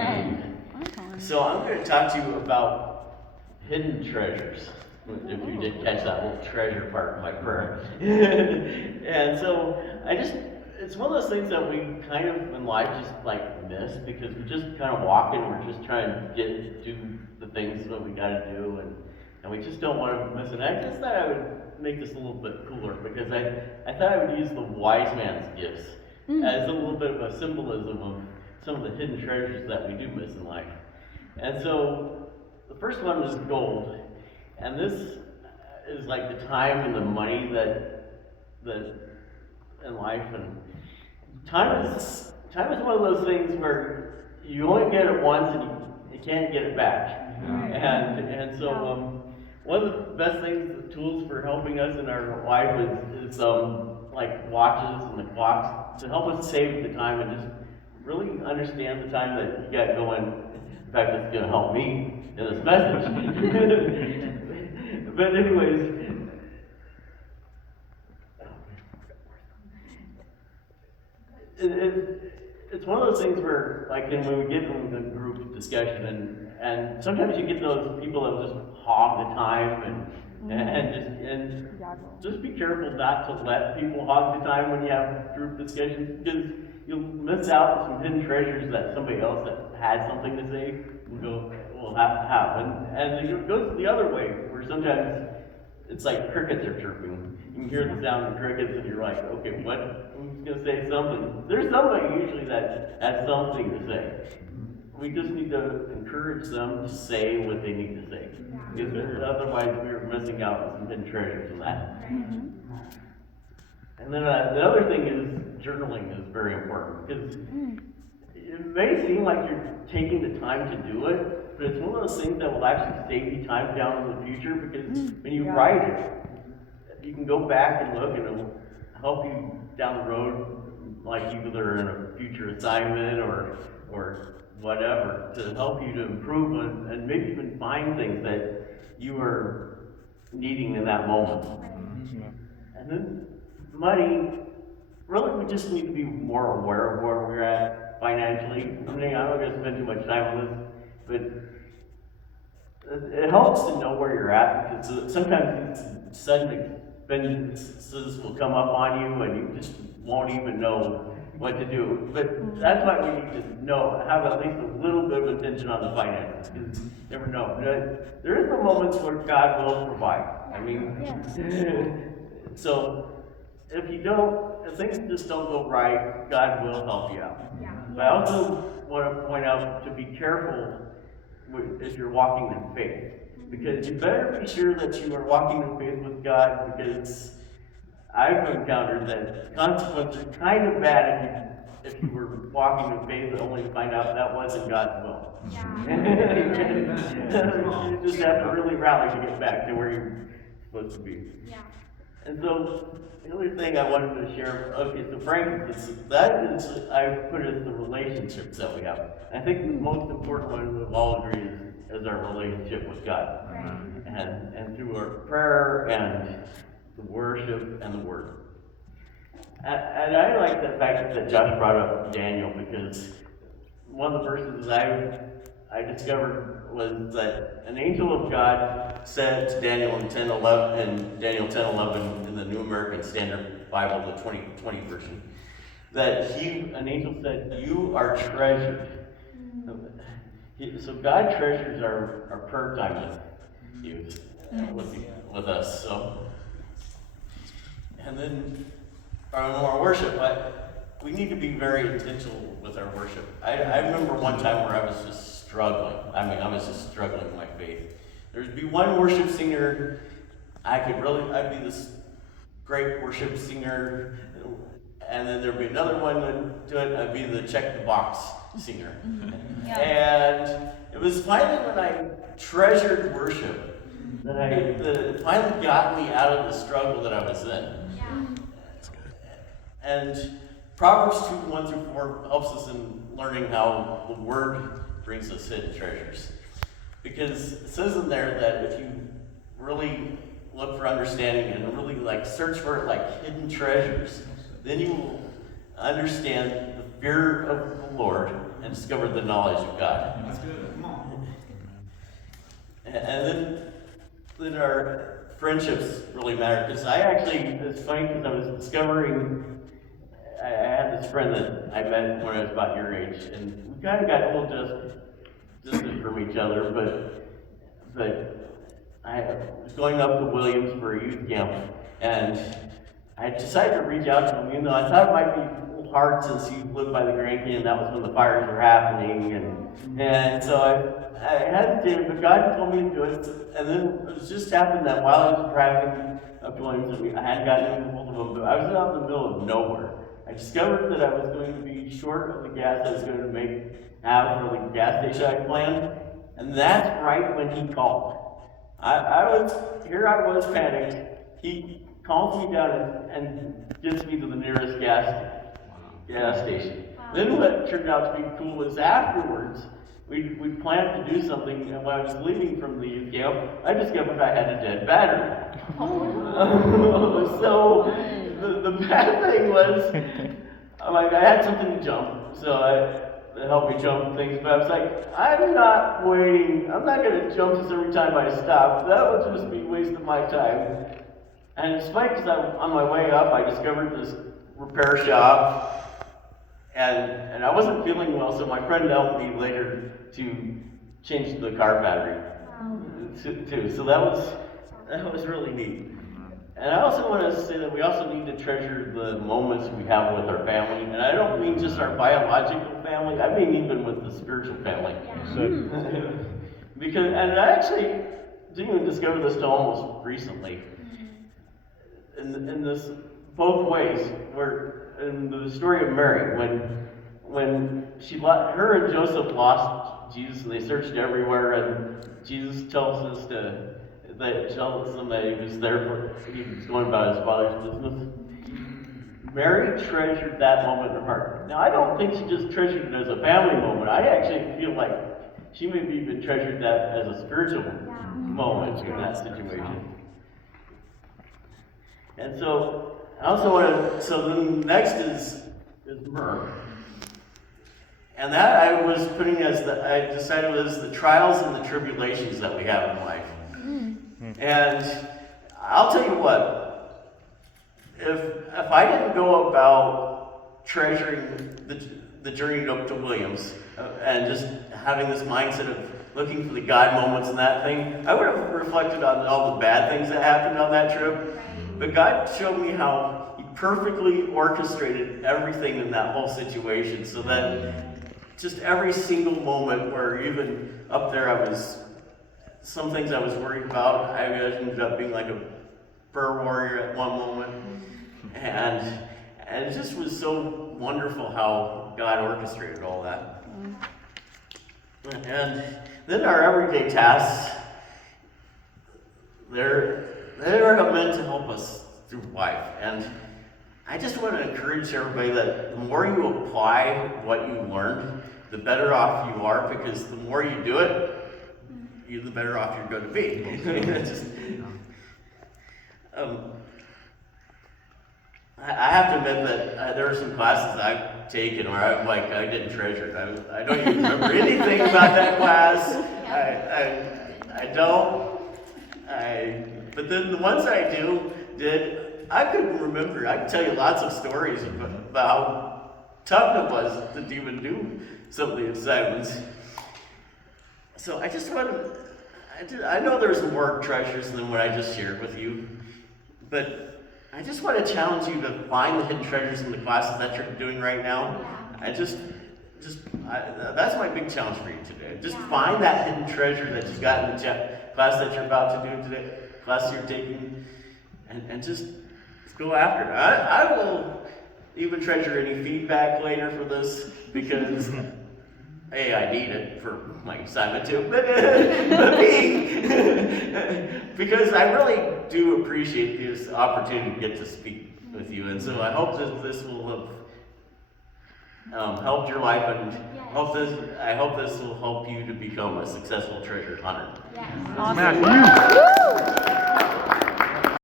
Amen. So I'm going to talk to you about hidden treasures. If you did catch that little treasure part of my prayer. And so it's one of those things that we kind of in life just like miss because we're just kind of walking, we're just trying to do the things that we got to do, and we just don't want to miss it. I just thought I would make this a little bit cooler because I thought I would use the wise man's gifts as a little bit of a symbolism of some of the hidden treasures that we do miss in life. And so the first one is gold. And this is like the time and the money that in life, and time is one of those things where you only get it once and you can't get it back. And so one of the best things, the tools for helping us in our life is like watches and the clocks to help us save the time and just really understand the time that you got going. In fact, it's going to help me in this message. But anyways, it's one of those things where, like, when we get in the group discussion, and sometimes you get those people that just hog the time, and just be careful not to let people hog the time when you have group discussions, because you'll miss out on some hidden treasures that somebody else that has something to say will have. And it goes the other way, where sometimes it's like crickets are chirping. You can hear the sound of crickets and you're like, okay, what? Who's going to say something? There's somebody usually that has something to say. We just need to encourage them to say what they need to say. Because otherwise we're missing out on some hidden treasures in that. And then the other thing is journaling is very important. Because it may seem like you're taking the time to do it, but it's one of those things that will actually save you time down in the future, because when you write it, you can go back and look, and it'll help you down the road, like either in a future assignment or whatever, to help you to improve and maybe even find things that you are needing in that moment. And then money, really we just need to be more aware of where we're at financially. I mean, I'm not going to spend too much time on this, but it helps to know where you're at, because sometimes these sudden expenses will come up on you and you just won't even know what to do. But that's why we need to have at least a little bit of attention on the finances, because you never know. There is the moments where God will provide. I mean, so if things just don't go right, God will help you out. But I also want to point out to be careful as you're walking in faith, because you better be sure that you are walking in faith with God, because I've encountered that consequences are kind of bad if you were walking in faith only to find out that wasn't God's will. You just have to really rally to get back to where you're supposed to be. And so the other thing I wanted to share, so frankincense, I put it as the relationships that we have. I think the most important one we all agree is our relationship with God. And through our prayer and the worship and the word. And I like the fact that Josh brought up Daniel, because one of the verses I discovered was that an angel of God said to Daniel in Daniel 10:11 in the New American Standard Bible, the 2020 version, that an angel said, "You are treasured." So God treasures our prayer time with us. So, and then our worship, we need to be very intentional with our worship. I remember one time where I was just struggling. I was just struggling with my faith. There'd be one worship singer, I'd be this great worship singer, and then there'd be another one that do it, I'd be the check the box singer. And it was finally when I treasured worship that it finally got me out of the struggle that I was in. And Proverbs 2:1-4 helps us in learning how the Word brings us hidden treasures. Because it says in there that if you really look for understanding and really search for it like hidden treasures, then you will understand the fear of the Lord and discovered the knowledge of God. That's good. Come on. And then our friendships really matter, because it's funny because I was discovering, I had this friend that I met when I was about your age, and we kind of got a little distant from each other, but I was going up to Williams for a youth camp, and I decided to reach out to him, even though I thought it might be a little hard since he lived by the Grand Canyon, that was when the fires were happening, and so I hesitated, but God told me to do it, and then it just happened that while I was driving up to Williams, I hadn't gotten a hold of him, but I was out in the middle of nowhere. I discovered that I was going to be short of the gas I was going to have for the gas station I planned, and that's right when he called. I was panicked. He calls me down and gets me to the nearest gas station. Wow. Then what turned out to be cool was afterwards, we planned to do something, and when I was leaving from the youth camp, I discovered I had a dead battery. So the bad thing was, I had something to jump, so to help me jump things, but I was like, I'm not going to jump this every time I stop. That would just be a waste of my time. And despite, because on my way up, I discovered this repair shop, and I wasn't feeling well, so my friend helped me later to change the car battery too. So that was really neat. And I also want to say that we also need to treasure the moments we have with our family. And I don't mean just our biological family, I mean even with the spiritual family. And I actually didn't even discover this till almost recently. In this both ways, where in the story of Mary, when her and Joseph lost Jesus and they searched everywhere, and Jesus tells them that he was going about his father's business. Mary treasured that moment in her heart. Now, I don't think she just treasured it as a family moment. I actually feel like she maybe even treasured that as a spiritual moment in that situation. And so, then next is myrrh. And that I decided was the trials and the tribulations that we have in life. And I'll tell you what, if I didn't go about treasuring the journey up to Williams and just having this mindset of looking for the God moments and that thing, I would have reflected on all the bad things that happened on that trip. But God showed me how He perfectly orchestrated everything in that whole situation, so that just every single moment where even up there some things I was worried about, I ended up being like a fur warrior at one moment. And it just was so wonderful how God orchestrated all that. And then our everyday tasks, they're meant to help us through life. And I just want to encourage everybody that the more you apply what you learned, the better off you are, because the more you do it, the better off you're going to be. I have to admit that there are some classes I've taken where I'm like, I didn't treasure it. I don't even remember anything about that class. I don't. But then the ones I did, I could remember. I could tell you lots of stories about how tough it was to even do some of the assignments. So I just want to, I know there's more treasures than what I just shared with you, but I just want to challenge you to find the hidden treasures in the classes that you're doing right now. That's my big challenge for you today. Just find that hidden treasure that you got in the class that you're about to do today, class you're taking, and just go after it. I will even treasure any feedback later for this, because A, I need it for my assignment too, but B, because I really do appreciate this opportunity to get to speak with you, and so I hope that this will have helped your life, and I hope this will help you to become a successful treasure hunter. Yes. Awesome.